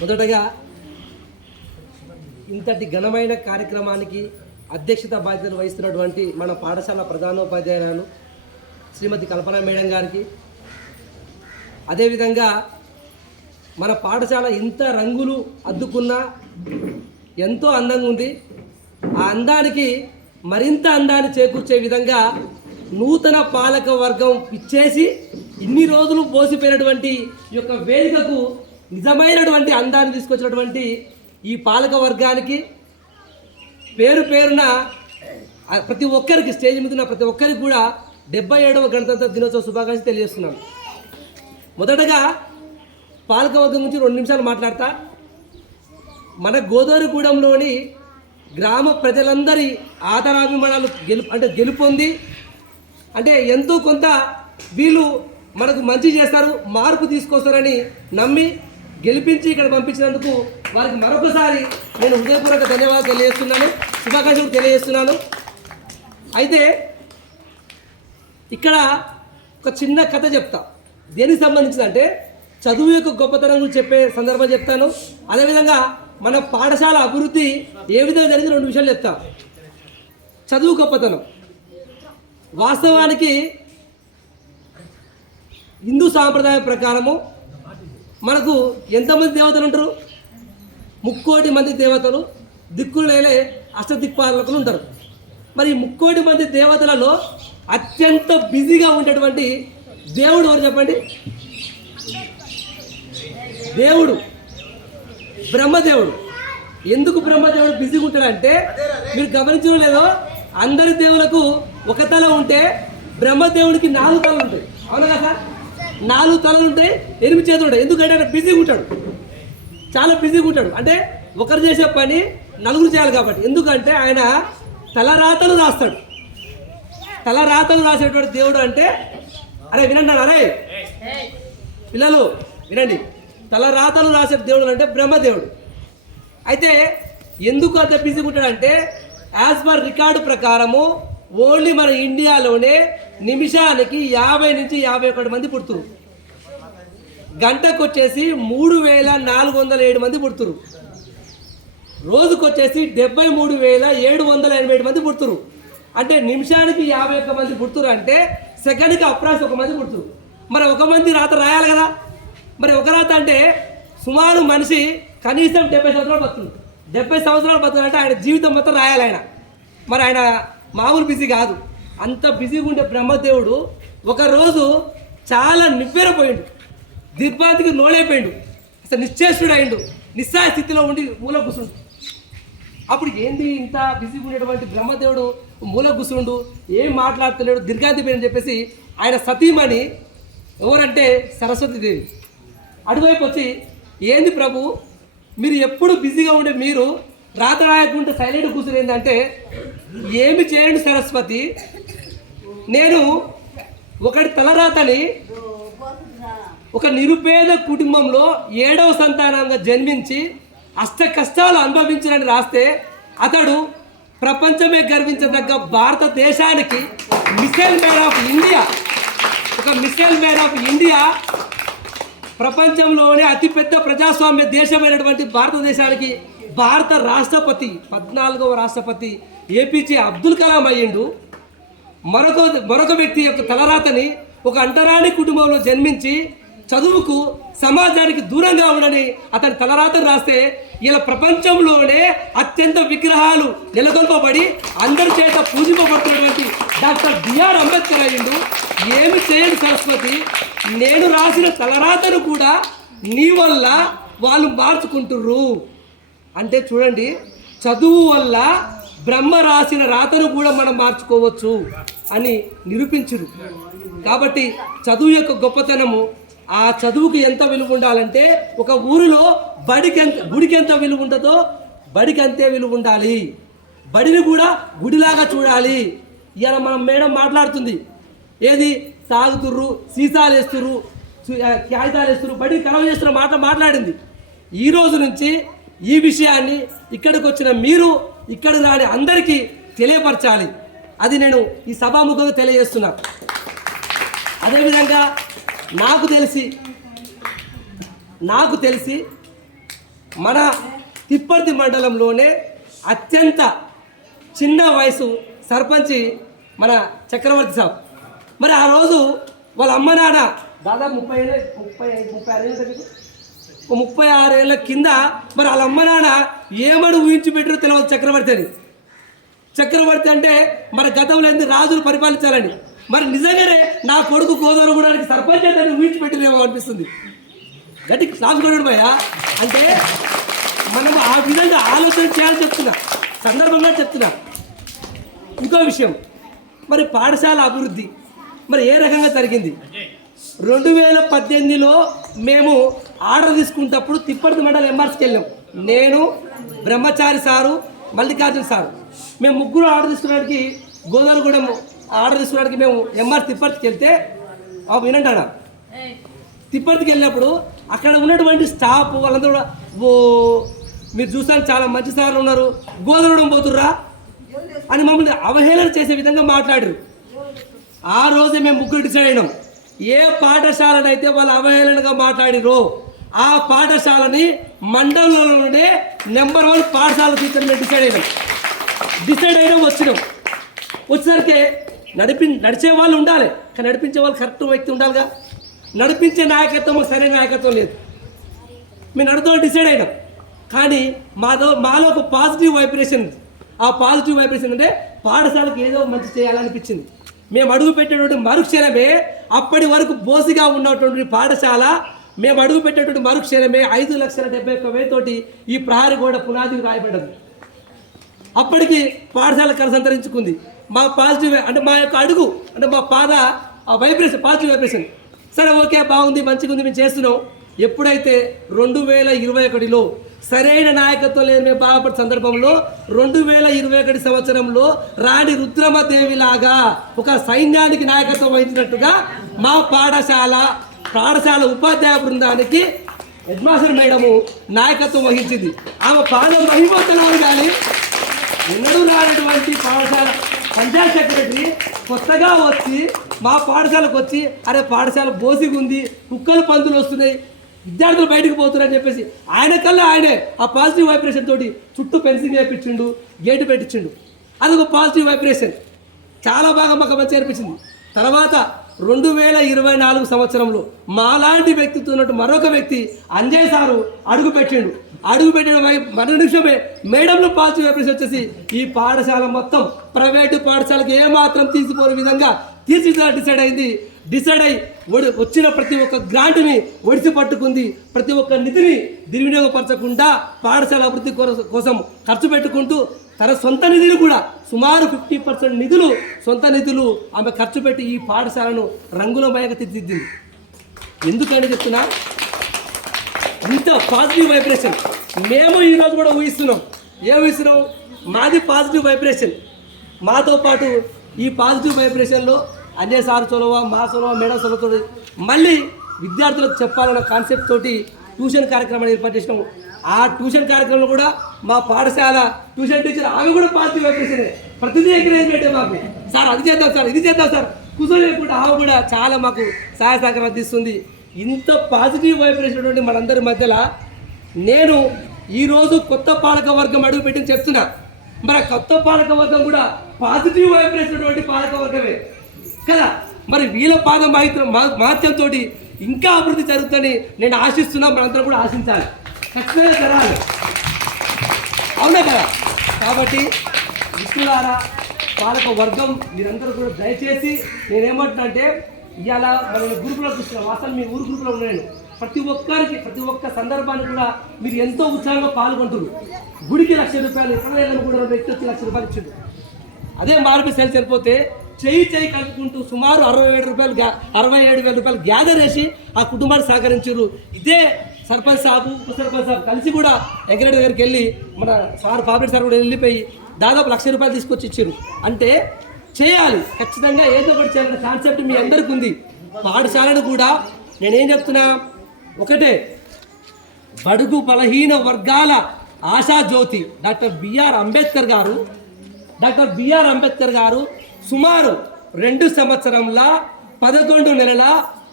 మొదటగా ఇంతటి ఘనమైన కార్యక్రమానికి అధ్యక్షత బాధ్యతలు వహిస్తున్నటువంటి మన పాఠశాల ప్రధానోపాధ్యాయురాలు శ్రీమతి కల్పన మేడం గారికి, అదేవిధంగా మన పాఠశాల ఇంత రంగులు అద్దుకున్నా ఎంతో అందంగా ఉంది. ఆ అందానికి మరింత అందాన్ని చేకూర్చే విధంగా నూతన పాలక వర్గం ఇచ్చేసి ఇన్ని రోజులు పోసిపోయినటువంటి ఈ యొక్క వేదికకు నిజమైనటువంటి అందాన్ని తీసుకొచ్చినటువంటి ఈ పాలక వర్గానికి పేరు పేరున ప్రతి ఒక్కరికి, స్టేజ్ మీద ఉన్న ప్రతి ఒక్కరికి కూడా 77వ గణతంత్ర దినోత్సవ శుభాకాంక్షలు తెలియజేస్తున్నాను. మొదటగా పాలకవర్గం గురించి 2 నిమిషాలు మాట్లాడతా. మన గోదావరిగూడెంలోని గ్రామ ప్రజలందరి ఆదరాభిమానాలు గెలుపొంది అంటే ఎంతో కొంత వీళ్ళు మనకు మంచి చేస్తారు, మార్పు తీసుకొస్తారని నమ్మి గెలిపించి ఇక్కడ పంపించినందుకు వారికి మరొకసారి నేను హృదయపూర్వక ధన్యవాదాలు తెలియజేస్తున్నాను, శుభాకాంక్షలు తెలియజేస్తున్నాను. అయితే ఇక్కడ ఒక చిన్న కథ చెప్తా. దేనికి సంబంధించిందంటే చదువు యొక్క గొప్పతనం గురించి చెప్పే సందర్భం చెప్తాను. అదేవిధంగా మన పాఠశాల అభివృద్ధి ఏ విధంగా జరిగింది 2 విషయాలు చెప్తా. చదువు గొప్పతనం వాస్తవానికి హిందూ సాంప్రదాయం ప్రకారము మనకు ఎంతమంది దేవతలు ఉంటారు? 3 కోటి మంది దేవతలు, దిక్కులేలే అష్టదిక్పాలకులు ఉంటారు. మరి 3 కోటి మంది దేవతలలో అత్యంత బిజీగా ఉండేటువంటి దేవుడు ఎవరు చెప్పండి? దేవుడు బ్రహ్మదేవుడు. ఎందుకు బ్రహ్మదేవుడు బిజీగా ఉంటాడంటే, మీరు గమనించడం లేదో, అందరి దేవులకు ఒక తల ఉంటే బ్రహ్మదేవుడికి 4 తలలు ఉంటాయి. అవునా కదా? 4 తలలు ఉంటాయి, 8 చేతులు ఉంటాయి. ఎందుకంటే ఆయన బిజీగా ఉంటాడు, చాలా బిజీగా ఉంటాడు. అంటే ఒకరు చేసే పని 4 చేయాలి కాబట్టి. ఎందుకంటే ఆయన తలరాతలు రాస్తాడు. తలరాతలు రాసేటువంటి దేవుడు అంటే, అరే వినండి, అరే పిల్లలు వినండి, తలరాతలు రాసే దేవుడు అంటే బ్రహ్మదేవుడు. అయితే ఎందుకు అంత బిజీగా ఉంటాడంటే, యాజ్ పర్ రికార్డు ప్రకారము ఓన్లీ మన ఇండియాలోనే నిమిషానికి 50 నుంచి 51 మంది పుడుతురు. గంటకు వచ్చేసి 3407 మంది పుడుతురు. రోజుకు వచ్చేసి 73,787 మంది పుడుతురు. అంటే నిమిషానికి 51 మంది పుడుతురు అంటే సెకండ్కి అప్రాక్స్ 1 మంది పుడుతురు. మరి 1 మంది రాత రాయాలి కదా. మరి ఒక రాత అంటే సుమారు మనిషి కనీసం 70 సంవత్సరాలు బతుకుతుంది. 70 సంవత్సరాలు బతుకులంటే ఆయన జీవితం మొత్తం రాయాలి ఆయన. మరి ఆయన మామూలు బిజీ కాదు. అంత బిజీగా ఉండే బ్రహ్మదేవుడు ఒకరోజు చాలా నివ్వెరపోయిండు, దిగ్భ్రాంతికి లోనైపోయిండు, అసలు నిశ్చేష్టుడు అయిండు, నిస్సాయ స్థితిలో ఉండి మూల కూర్చుండు. అప్పుడు ఏంది ఇంత బిజీగా ఉండేటువంటి బ్రహ్మదేవుడు మూల కూర్చుండు, ఏం మాట్లాడుతున్నాడు, దీర్ఘాంతి అని చెప్పేసి ఆయన సతీమణి ఎవరంటే సరస్వతీదేవి అటువైపు వచ్చి, ఏంది ప్రభు మీరు ఎప్పుడు బిజీగా ఉండే మీరు రాత రాయకుంటే సైలెంట్ కూర్చుని ఏంటంటే, ఏమి చేయండి సరస్వతి, నేను ఒకటి తలరాతని ఒక నిరుపేద కుటుంబంలో 7వ సంతానంగా జన్మించి అష్ట కష్టాలు అనుభవించాలని రాస్తే అతడు ప్రపంచమే గర్వించదగ్గ భారతదేశానికి మిసైల్ మ్యాన్ ఆఫ్ ఇండియా, ఒక మిసైల్ మ్యాన్ ఆఫ్ ఇండియా, ప్రపంచంలోనే అతిపెద్ద ప్రజాస్వామ్య దేశమైనటువంటి భారతదేశానికి భారత రాష్ట్రపతి 14వ రాష్ట్రపతి ఏపీజే అబ్దుల్ కలాం అయ్యిండు. మరొక వ్యక్తి యొక్క తలరాతని ఒక అంటరాని కుటుంబంలో జన్మించి చదువుకు సమాజానికి దూరంగా ఉండని అతని తలరాతను రాస్తే ఇలా ప్రపంచంలోనే అత్యంత విగ్రహాలు నెలకొల్పబడి అందరి చేత పూజింపబడుతున్నటువంటి డాక్టర్ బిఆర్ అంబేద్కర్ అయ్యిండు. ఏమి చేయండి సరస్వతి, నేను రాసిన తలరాతను కూడా నీ వల్ల వాళ్ళు మార్చుకుంటుర్రు. అంటే చూడండి, చదువు వల్ల బ్రహ్మ రాసిన రాతను కూడా మనం మార్చుకోవచ్చు అని నిరూపించురు. కాబట్టి చదువు యొక్క గొప్పతనము, ఆ చదువుకి ఎంత విలువ ఉండాలంటే, ఒక ఊరిలో గుడికి ఎంత విలువ ఉంటుందో బడికి అంతే విలువ ఉండాలి. బడిని కూడా గుడిలాగా చూడాలి. ఇవాళ మనం మేడం మాట్లాడుతుంది, ఏది తాగుతుర్రు, సీసాలు వేస్తుర్రు, కాగితాలు వేస్తుర్రు, బడికి కలవ చేస్తున్న మాట్లాడింది. ఈ రోజు నుంచి ఈ విషయాన్ని ఇక్కడికి వచ్చిన మీరు, ఇక్కడ రాని అందరికీ తెలియపరచాలి. అది నేను ఈ సభాముఖంగా తెలియజేస్తున్నా. అదేవిధంగా నాకు తెలిసి మన తిప్పర్తి మండలంలోనే అత్యంత చిన్న వయసు సర్పంచి మన చక్రవర్తి సాబ్. మరి ఆ రోజు వాళ్ళ అమ్మ నాన్న దాదాపు 36 ఏళ్ళ కింద మరి వాళ్ళ అమ్మ నాన్న ఏమని ఊహించి పెట్టారో తెలియదు చక్రవర్తి అంటే మన గతంలో ఎన్ని రాజులు పరిపాలించాలని. మరి నిజంగానే నా కొడుకు గోదావరి సర్పంచ్ అంటే ఊహించి పెట్టలేమో అనిపిస్తుంది. గట్టి క్లాస్ కొనడు భయ్యా. అంటే మనం ఆ విధంగా ఆలోచన చేయాలని చెప్తున్నా, సందర్భంగా చెప్తున్నా. ఇంకో విషయం, మరి పాఠశాల అభివృద్ధి మరి ఏ రకంగా జరిగింది? 2018లో మేము ఆర్డర్ తీసుకున్నప్పుడు తిప్పర్తి మండలం ఎంఆర్సీకి వెళ్ళాం. నేను, బ్రహ్మచారి సారు, మల్లికార్జున సారు, మేము ముగ్గురు ఆర్డర్ తీసుకోవడానికి గోదావరిగూడెం ఆర్డర్ తీసుకోవడానికి మేము ఎంఆర్ తిప్పర్తికి వెళ్తే వినండి అన్న, తిప్పర్తికి వెళ్ళినప్పుడు అక్కడ ఉన్నటువంటి స్టాఫ్ వాళ్ళందరూ కూడా మీరు చూసాను చాలా మంచి సార్లు ఉన్నారు, గోదావరిగూడెం పోతుర్రా అని మమ్మల్ని అవహేళన చేసే విధంగా మాట్లాడారు. ఆ రోజే మేము ముగ్గురు డిసైడ్ అయినాం, ఏ పాఠశాలనైతే వాళ్ళు అవహేళనగా మాట్లాడిరో ఆ పాఠశాలని మండలంలోనే నెంబర్ 1 పాఠశాల టీచర్ మేము డిసైడ్ అయినాం. వచ్చేసరికి నడిచే వాళ్ళు ఉండాలి, కానీ నడిపించే వాళ్ళు కరెక్ట్ వ్యక్తి ఉండాలిగా. నడిపించే నాయకత్వం సరైన నాయకత్వం లేదు. మేము నడుతో డిసైడ్ అయినాం, కానీ మాలో ఒక పాజిటివ్ వైబ్రేషన్. ఆ పాజిటివ్ వైబ్రేషన్ అంటే పాఠశాలకు ఏదో మంచి చేయాలనిపించింది. మేము అడుగు పెట్టేటువంటి మరుక్షణమే, అప్పటి వరకు బోసిగా ఉన్నటువంటి పాఠశాల మేము అడుగు పెట్టేటువంటి మరుక్షణమే 5,71,000 తోటి ఈ ప్రహరీ గోడ పునాది రాయబడ్డది. అప్పటికి పాఠశాల కరసంతరించుకుంది. మా పాజిటివ్ అంటే మా యొక్క అడుగు అంటే మా పాద వైబ్రేషన్, పాజిటివ్ వైబ్రేషన్. సరే ఓకే బాగుంది, మంచిగా ఉంది, మేము చేస్తున్నాం. ఎప్పుడైతే 2021లో సరైన నాయకత్వం లేదు మేము బాధపడే సందర్భంలో 2021 సంవత్సరంలో రాణి రుద్రమదేవిలాగా ఒక సైన్యానికి నాయకత్వం వహించినట్టుగా మా పాఠశాల ఉపాధ్యాయ బృందానికి హెడ్ మాస్టర్ మేడము నాయకత్వం వహించింది. ఆమె పాదం మహిమోత్తనాలు కానీ ఎన్నడూ రానటువంటి పాఠశాల పంచాయత్ సెక్రటరీ కొత్తగా వచ్చి మా పాఠశాలకు వచ్చి అరే పాఠశాల బోసిగా ఉంది, కుక్కలు పందులు వస్తున్నాయి, విద్యార్థులు బయటకు పోతున్నారని చెప్పేసి ఆయన కల్లా ఆయనే ఆ పాజిటివ్ వైబ్రేషన్ తోటి చుట్టూ ఫెన్సింగ్ వేయించిండు, గేటు పెట్టించిండు. అది ఒక పాజిటివ్ వైబ్రేషన్, చాలా బాగా మాకు మంచి అనిపించింది. తర్వాత 2024 సంవత్సరంలో మాలాంటి వ్యక్తితో ఉన్నట్టు మరొక వ్యక్తి అంజయ్ సారు అడుగు పెట్టిన మరో నిమిషమే మేడంలో పాజిటివ్ వైబ్రేషన్ వచ్చేసి ఈ పాఠశాల మొత్తం ప్రైవేటు పాఠశాలకు ఏమాత్రం తీసిపోయే విధంగా తీర్చిదిద్దాలని డిసైడ్ అయి వచ్చిన ప్రతి ఒక్క గ్రాంట్ని ఒడిసి పట్టుకుంది. ప్రతి ఒక్క నిధిని దుర్వినియోగపరచకుండా పాఠశాల అభివృద్ధి కోసం ఖర్చు పెట్టుకుంటూ తన సొంత నిధులు కూడా సుమారు 50% నిధులు సొంత నిధులు ఆమె ఖర్చు పెట్టి ఈ పాఠశాలను రంగులమయంగా తీర్చిదిద్దింది. ఎందుకని చెప్తున్నా, ఇంత పాజిటివ్ వైబ్రేషన్ మేము ఈరోజు కూడా ఊహిస్తున్నాం. మాది పాజిటివ్ వైబ్రేషన్. మాతో పాటు ఈ పాజిటివ్ వైబ్రేషన్లో అన్య సార్ చొలవ, మా చొలవ, మేడం చొలవతో మళ్ళీ విద్యార్థులకు చెప్పాలన్న కాన్సెప్ట్ తోటి ట్యూషన్ కార్యక్రమాన్ని ఏర్పాటు చేసినాము. ఆ ట్యూషన్ కార్యక్రమంలో కూడా మా పాఠశాల ట్యూషన్ టీచర్ ఆమె కూడా పాజిటివ్ వైబ్రేషన్, ప్రతిదీ ఎంకరేజ్మెంట్ మాకు. సార్ అది చేద్దాం సార్, ఇది చేద్దాం సార్, కూర్చోలేకుండా ఆమె కూడా చాలా మాకు సహాయ సహకారం అందిస్తుంది. ఇంత పాజిటివ్ వైబ్రేషన్ ఉన్నటువంటి మనందరి మధ్యలో నేను ఈరోజు కొత్త పాలక వర్గం అడుగు పెట్టి చెప్తున్నా. మరి కొత్త పాలక వర్గం కూడా పాజిటివ్ వైబ్రేషన్ ఉన్నటువంటి పాలక వర్గమే కదా. మరి వీళ్ళ పాదం మాధ్యంతో ఇంకా అభివృద్ధి జరుగుతుందని నేను ఆశిస్తున్నా. మనందరం కూడా ఆశించాలి, ఖచ్చితంగా జరగాలి, అవునా కదా. కాబట్టి మిత్రులారా, పాలక వర్గం మీరందరూ కూడా దయచేసి నేనేమంటున్నా అంటే ఇవాళ మన గ్రూపులో చూస్తున్నాం, అసలు మీ ఊరు గ్రూపులో ఉన్నాను. ప్రతి ఒక్క సందర్భాన్ని కూడా మీరు ఎంతో ఉత్సాహంగా పాల్గొంటున్నారు. గుడికి ₹1,00,000, ఎక్కడైనా కూడా వ్యక్తి వచ్చి ₹1,00,000 ఇచ్చిండు. అదే మార్పు సెల్ సరిపోతే చేయి కలుపుకుంటూ సుమారు ₹67,000 గ్యాదర్ చేసి ఆ కుటుంబాన్ని సహకరించారు. ఇదే సర్పంచ్ సాబు, ఉప సర్పంచ్ సాబు కలిసి కూడా వెంకరెడ్డి దగ్గరికి వెళ్ళి మన సార్ పాపిరెడ్డి సార్ కూడా వెళ్ళిపోయి దాదాపు ₹1,00,000 తీసుకొచ్చి ఇచ్చారు. అంటే చేయాలి, ఖచ్చితంగా ఏదో ఒకటి చేయాలనే కాన్సెప్ట్ మీ అందరికీ ఉంది. పాఠశాలను కూడా నేనేం చెప్తున్నా, ఒకటే బడుగు బలహీన వర్గాల ఆశాజ్యోతి డాక్టర్ బిఆర్ అంబేద్కర్ గారు సుమారు 2 సంవత్సరంలో 11 నెలల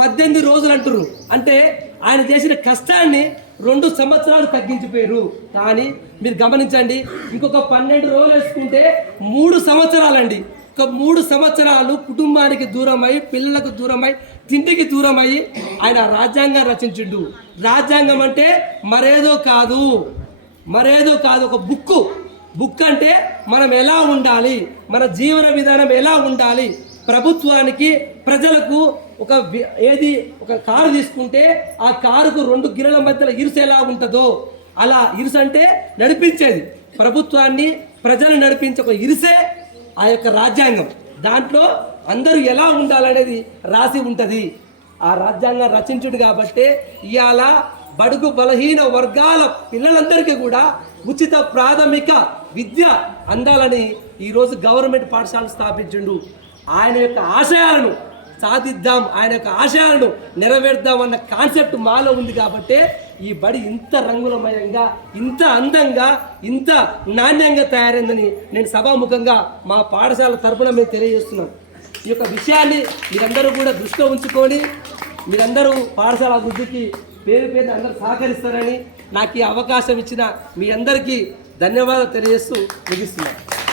18 రోజులు అంటున్నారు. అంటే ఆయన చేసిన కష్టాన్ని 2 సంవత్సరాలు తగ్గించిపోయారు. కానీ మీరు గమనించండి, ఇంకొక 12 రోజులు వేసుకుంటే 3 సంవత్సరాలండి. ఒక 3 సంవత్సరాలు కుటుంబానికి దూరమై, పిల్లలకు దూరమై, తిండికి దూరమై ఆయన రాజ్యాంగం రచించిండు. రాజ్యాంగం అంటే మరేదో కాదు, ఒక బుక్ అంటే మనం ఎలా ఉండాలి, మన జీవన విధానం ఎలా ఉండాలి, ప్రభుత్వానికి ప్రజలకు ఒక కారు తీసుకుంటే ఆ కారుకు 2 గిన్నెల మధ్యలో ఇరుసు ఎలా ఉంటుందో అలా ఇరుసు అంటే నడిపించేది, ప్రభుత్వాన్ని ప్రజలు నడిపించే ఒక ఇరుసే ఆ యొక్క రాజ్యాంగం. దాంట్లో అందరూ ఎలా ఉండాలనేది రాసి ఉంటుంది. ఆ రాజ్యాంగం రచించుడు కాబట్టి ఇవాళ బడుగు బలహీన వర్గాల పిల్లలందరికీ కూడా ఉచిత ప్రాథమిక విద్య అందాలని ఈరోజు గవర్నమెంట్ పాఠశాలను స్థాపించిండు. ఆయన యొక్క ఆశయాలను సాధిద్దాం, ఆయన యొక్క ఆశయాలను నెరవేర్దాం అన్న కాన్సెప్ట్ మాలో ఉంది కాబట్టి ఈ బడి ఇంత రంగులమయంగా, ఇంత అందంగా, ఇంత నాణ్యంగా తయారైందని నేను సభాముఖంగా మా పాఠశాల తరపున మేము తెలియజేస్తున్నాం. ఈ యొక్క విషయాన్ని మీరందరూ కూడా దృష్టిలో ఉంచుకొని మీరందరూ పాఠశాల అభివృద్ధికి పేరు అందరూ సహకరిస్తారని, నాకు ఈ అవకాశం ఇచ్చిన మీ అందరికీ ధన్యవాదాలు తెలియజేస్తూ ముగిస్తున్నాను.